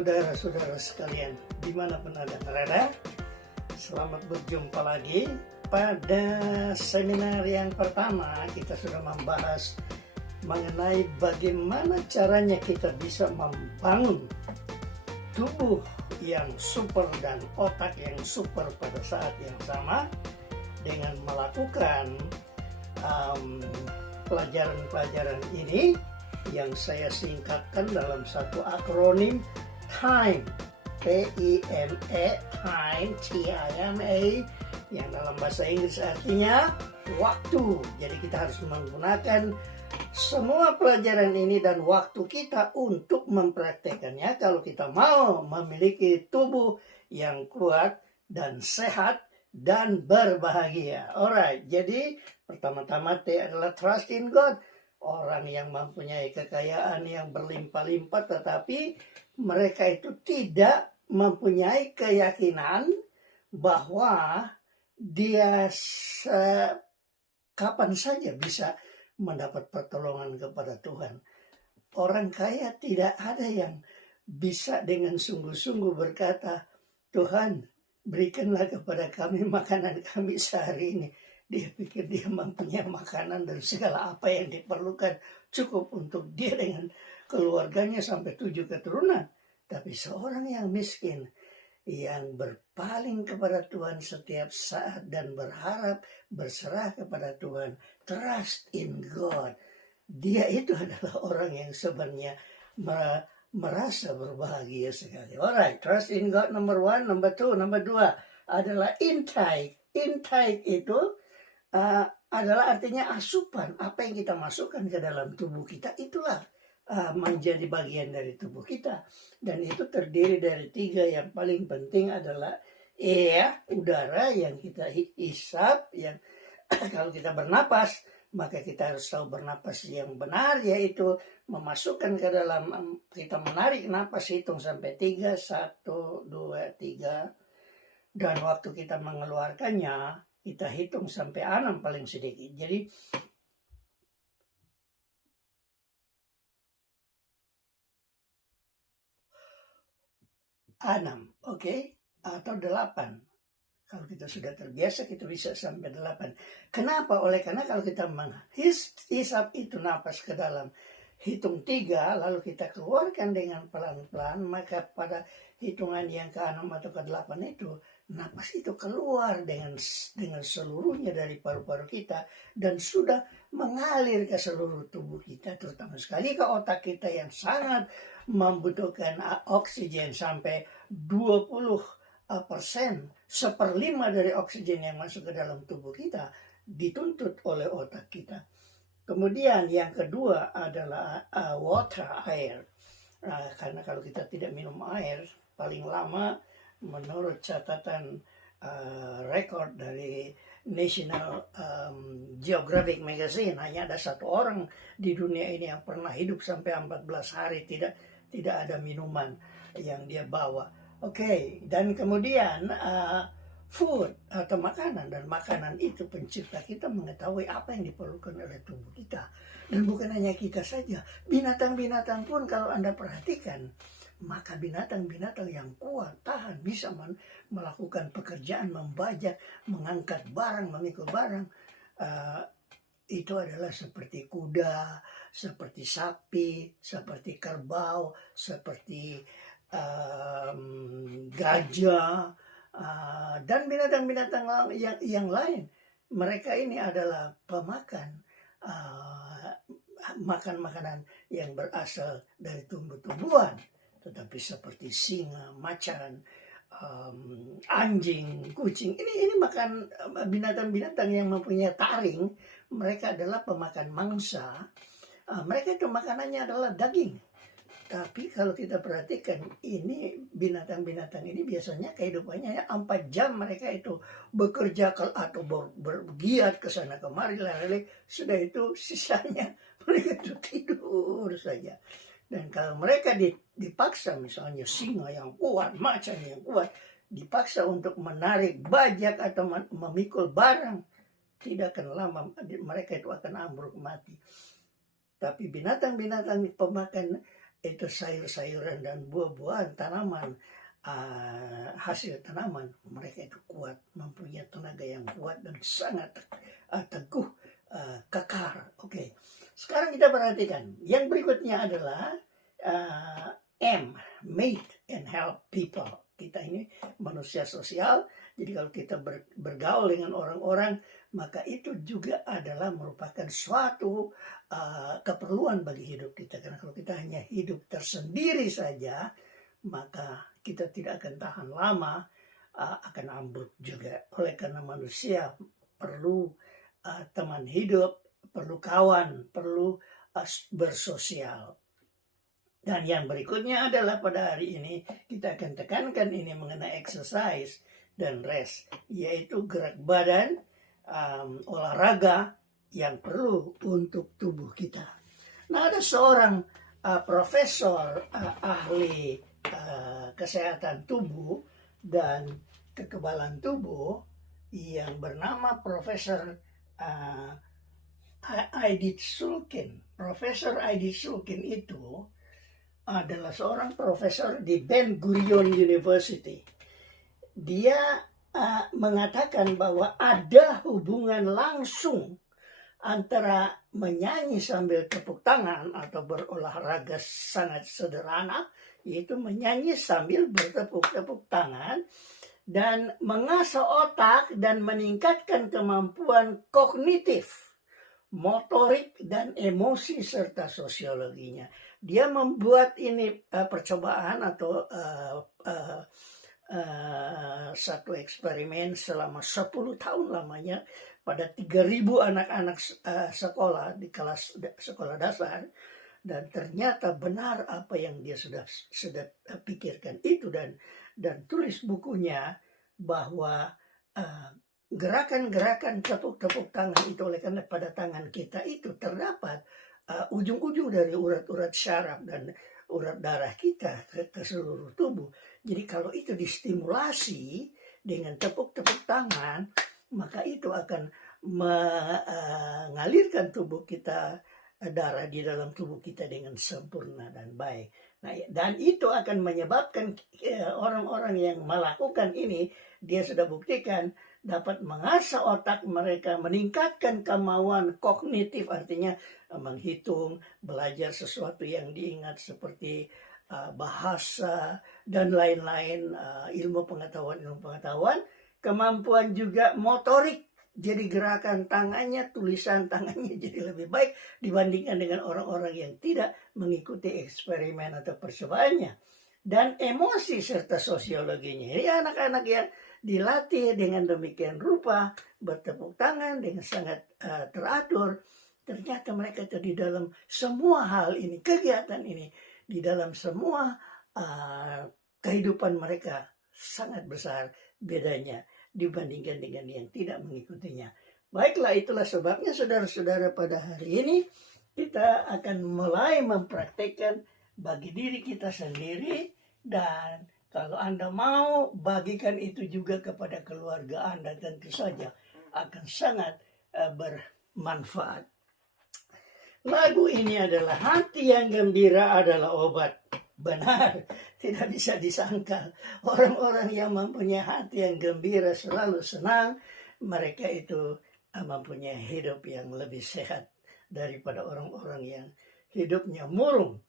Saudara-saudara sekalian, dimanapun Anda berada, selamat berjumpa lagi. Pada seminar yang pertama, kita sudah membahas mengenai bagaimana caranya kita bisa membangun tubuh yang super dan otak yang super pada saat yang sama dengan melakukan pelajaran-pelajaran ini yang saya singkatkan dalam satu akronim TIME, T-I-M-E, TIME, T-I-M-E, yang dalam bahasa Inggris artinya waktu. Jadi kita harus menggunakan semua pelajaran ini dan waktu kita untuk mempraktekannya kalau kita mau memiliki tubuh yang kuat dan sehat dan berbahagia. Alright, jadi pertama-tama T adalah trust in God. Orang yang mempunyai kekayaan yang berlimpah-limpah tetapi mereka itu tidak mempunyai keyakinan bahwa dia kapan saja bisa mendapat pertolongan kepada Tuhan. Orang kaya tidak ada yang bisa dengan sungguh-sungguh berkata, Tuhan, berikanlah kepada kami makanan kami sehari ini. Dia pikir dia mempunyai makanan dan segala apa yang diperlukan cukup untuk dia dengan keluarganya sampai 7 keturunan. Tapi seorang yang miskin, yang berpaling kepada Tuhan setiap saat dan berharap berserah kepada Tuhan, trust in God, dia itu adalah orang yang sebenarnya merasa berbahagia sekali. Alright, trust in God number 1, number 2 adalah intake. Intake itu adalah artinya asupan. Apa yang kita masukkan ke dalam tubuh kita itulah menjadi bagian dari tubuh kita. Dan itu terdiri dari 3. Yang paling penting adalah air, udara yang kita hisap, yang kalau kita bernapas maka kita harus tahu bernapas yang benar, yaitu memasukkan ke dalam, kita menarik napas, hitung sampai 3, 1, 2, 3, dan waktu kita mengeluarkannya kita hitung sampai 6 paling sedikit. Jadi 6, oke? Atau 8. Kalau kita sudah terbiasa, kita bisa sampai 8. Kenapa? Oleh karena kalau kita menghisap itu napas ke dalam, hitung 3, lalu kita keluarkan dengan pelan-pelan, maka pada hitungan yang ke-6 atau ke-8 itu, napas itu keluar dengan seluruhnya dari paru-paru kita dan sudah mengalir ke seluruh tubuh kita, terutama sekali ke otak kita yang sangat membutuhkan oksigen sampai 20%, 1/5 dari oksigen yang masuk ke dalam tubuh kita dituntut oleh otak kita. Kemudian yang kedua adalah water, air. Karena kalau kita tidak minum air, paling lama menurut catatan rekor dari National Geographic Magazine, hanya ada 1 orang di dunia ini yang pernah hidup sampai 14 hari tidak ada minuman yang dia bawa. Oke, dan kemudian food atau makanan, dan makanan itu pencipta kita mengetahui apa yang diperlukan oleh tubuh kita. Dan bukan hanya kita saja, binatang-binatang pun kalau Anda perhatikan, maka binatang-binatang yang kuat, tahan, bisa melakukan pekerjaan, membajak, mengangkat barang, memikul barang, itu adalah seperti kuda, seperti sapi, seperti kerbau, seperti gajah, dan binatang-binatang yang lain. Mereka ini adalah pemakan, makan makanan yang berasal dari tumbuh-tumbuhan. Tetapi seperti singa, macan, anjing, kucing, ini makan binatang-binatang yang mempunyai taring. Mereka adalah pemakan mangsa. Mereka itu makanannya adalah daging. Tapi kalau kita perhatikan, ini binatang-binatang ini biasanya kehidupannya 4 jam mereka itu bekerja atau bergiat ke sana kemari, lari, sudah itu sisanya mereka itu tidur saja. Dan kalau mereka dipaksa, misalnya singa yang kuat, macan yang kuat, dipaksa untuk menarik bajak atau memikul barang, tidak akan lama mereka itu akan ambruk mati. Tapi binatang-binatang pemakan itu sayur-sayuran dan buah-buahan, tanaman, hasil tanaman, mereka itu kuat, mempunyai tenaga yang kuat dan sangat teguh, kekar. Oke. Sekarang kita perhatikan, yang berikutnya adalah M, meet and help people. Kita ini manusia sosial, jadi kalau kita bergaul dengan orang-orang, maka itu juga adalah merupakan suatu keperluan bagi hidup kita. Karena kalau kita hanya hidup tersendiri saja, maka kita tidak akan tahan lama, akan ambruk juga. Oleh karena manusia perlu teman hidup, perlu kawan, perlu bersosial. Dan yang berikutnya adalah pada hari ini kita akan tekankan ini mengenai exercise dan rest, yaitu gerak badan, olahraga yang perlu untuk tubuh kita. Nah, ada seorang profesor ahli kesehatan tubuh dan kekebalan tubuh yang bernama Profesor Aidit Sulkin. Profesor Aidit Sulkin itu adalah seorang profesor di Ben Gurion University. Dia mengatakan bahwa ada hubungan langsung antara menyanyi sambil tepuk tangan atau berolahraga sangat sederhana, yaitu menyanyi sambil bertepuk-tepuk tangan, dan mengasah otak dan meningkatkan kemampuan kognitif, motorik, dan emosi serta sosiologinya. Dia membuat ini percobaan atau satu eksperimen selama 10 tahun lamanya pada 3.000 anak-anak sekolah di kelas sekolah dasar, dan ternyata benar apa yang dia sudah pikirkan itu, dan tulis bukunya bahwa gerakan-gerakan tepuk-tepuk tangan itu, oleh karena pada tangan kita itu terdapat ujung-ujung dari urat-urat syaraf dan urat darah kita ke seluruh tubuh. Jadi kalau itu distimulasi dengan tepuk-tepuk tangan, maka itu akan mengalirkan tubuh kita, darah di dalam tubuh kita dengan sempurna dan baik. Nah, dan itu akan menyebabkan orang-orang yang melakukan ini, dia sudah buktikan dapat mengasah otak mereka, meningkatkan kemauan kognitif, artinya menghitung, belajar sesuatu yang diingat seperti bahasa dan lain-lain, ilmu pengetahuan, kemampuan juga motorik. Jadi gerakan tangannya, tulisan tangannya jadi lebih baik dibandingkan dengan orang-orang yang tidak mengikuti eksperimen atau percobaannya. Dan emosi serta sosiologinya. Jadi anak-anak yang dilatih dengan demikian rupa, bertepuk tangan dengan sangat teratur, ternyata mereka itu di dalam semua hal ini, kegiatan ini, di dalam semua kehidupan mereka sangat besar bedanya dibandingkan dengan yang tidak mengikutinya. Baiklah, itulah sebabnya saudara-saudara, pada hari ini kita akan mulai mempraktekkan bagi diri kita sendiri, dan kalau Anda mau bagikan itu juga kepada keluarga Anda, tentu saja akan sangat bermanfaat. Lagu ini adalah Hati yang Gembira Adalah Obat. Benar, tidak bisa disangkal. Orang-orang yang mempunyai hati yang gembira, selalu senang, mereka itu mempunyai hidup yang lebih sehat daripada orang-orang yang hidupnya murung.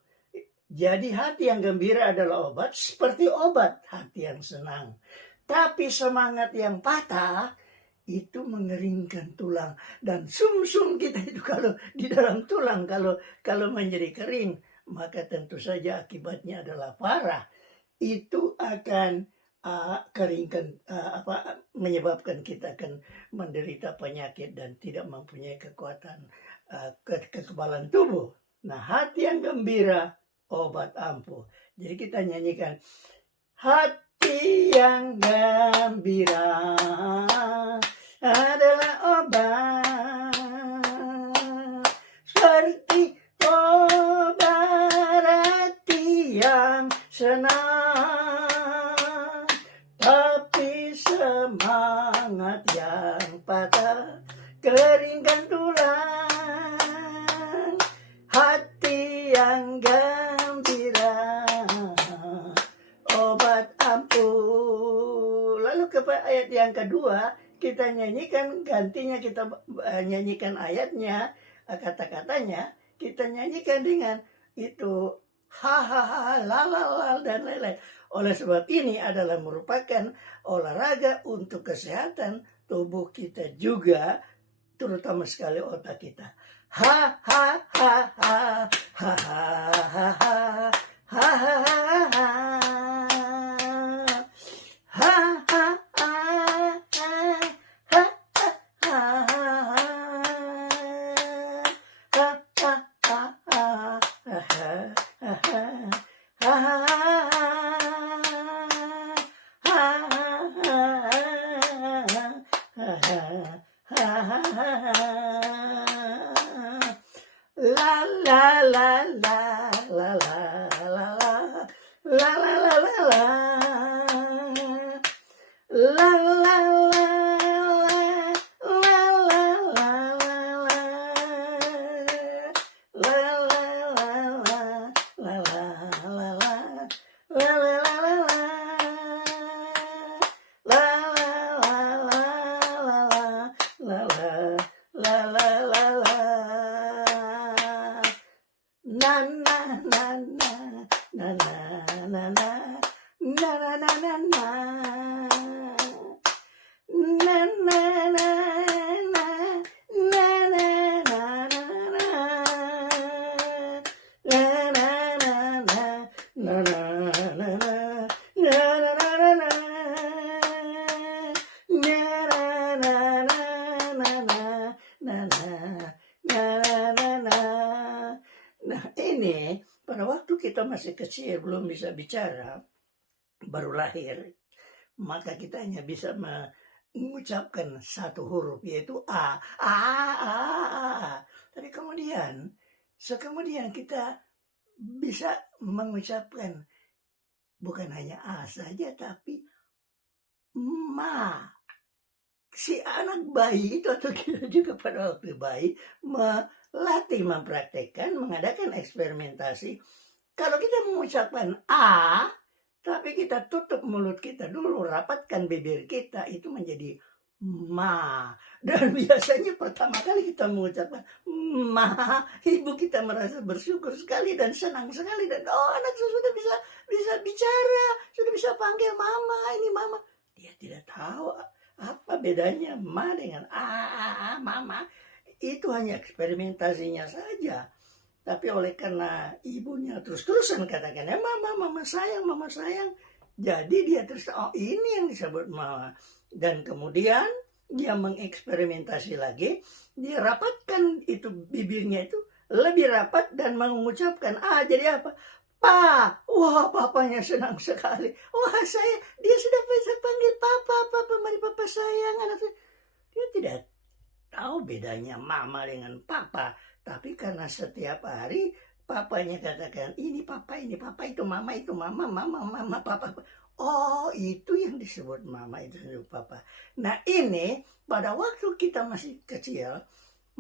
Jadi hati yang gembira adalah obat, seperti obat hati yang senang. Tapi semangat yang patah itu mengeringkan tulang, dan sumsum kita itu kalau di dalam tulang kalau menjadi kering, maka tentu saja akibatnya adalah parah. Itu akan menyebabkan kita akan menderita penyakit dan tidak mempunyai kekuatan kekebalan tubuh. Nah, hati yang gembira obat ampuh. Jadi kita nyanyikan, hati yang gembira adalah obat, seperti obat hati yang senang. Tapi semangat yang patah keringkan tulang. Hati yang gembira ampun. Lalu ke ayat yang kedua, kita nyanyikan, gantinya kita nyanyikan ayatnya, kata-katanya, kita nyanyikan dengan itu hahaha, lalala, dan lain-lain. Oleh sebab ini adalah merupakan olahraga untuk kesehatan tubuh kita juga, terutama sekali otak kita. Ha ha ha ha ha ha ha ha la la la la la la la la la la la la la la la na na na na na na na na na na na na na na na na Nah ini pada waktu kita masih kecil belum bisa bicara, baru lahir, maka kita hanya bisa mengucapkan satu huruf yaitu A. Tapi kemudian kita bisa mengucapkan bukan hanya A saja tapi Ma. Si anak bayi itu atau kita juga pada waktu bayi melatih, mempraktekkan, mengadakan eksperimentasi. Kalau kita mengucapkan A, tapi kita tutup mulut kita dulu, rapatkan bibir kita, itu menjadi Ma. Dan biasanya pertama kali kita mengucapkan Ma, ibu kita merasa bersyukur sekali dan senang sekali. Dan anak sudah bisa bicara, sudah bisa panggil mama, ini mama. Dia tidak tahu apa bedanya ma dengan mama. Itu hanya eksperimentasinya saja. Tapi oleh karena ibunya terus-terusan katakannya mama sayang. Jadi dia terus, oh ini yang disebut mama. Dan kemudian dia mengeksperimentasi lagi. Dia rapatkan itu bibirnya itu lebih rapat dan mengucapkan jadi apa? Pa, wah papanya senang sekali. Wah dia sudah bisa panggil papa, mari papa sayang. Anak saya. Dia tidak tahu bedanya mama dengan papa. Tapi karena setiap hari papanya katakan, ini papa, itu mama, papa. Oh itu yang disebut mama, itu disebut papa. Nah ini pada waktu kita masih kecil,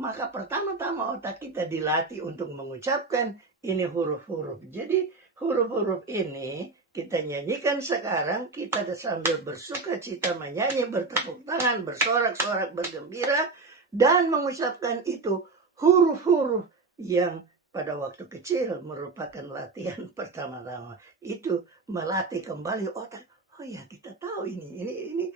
maka pertama-tama otak kita dilatih untuk mengucapkan ini huruf-huruf. Jadi huruf-huruf ini kita nyanyikan sekarang, kita sambil bersuka cita menyanyi, bertepuk tangan, bersorak-sorak, bergembira, dan mengucapkan itu huruf-huruf yang pada waktu kecil merupakan latihan pertama-tama. Itu melatih kembali otak. Oh ya kita tahu ini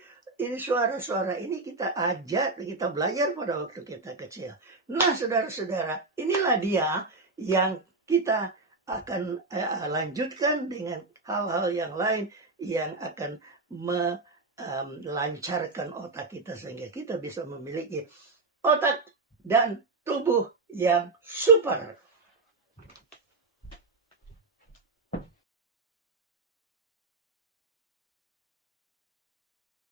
suara-suara ini kita ajar, kita belajar pada waktu kita kecil. Nah saudara-saudara, inilah dia yang kita akan lanjutkan dengan hal-hal yang lain yang akan melancarkan otak kita sehingga kita bisa memiliki otak dan tubuh yang super.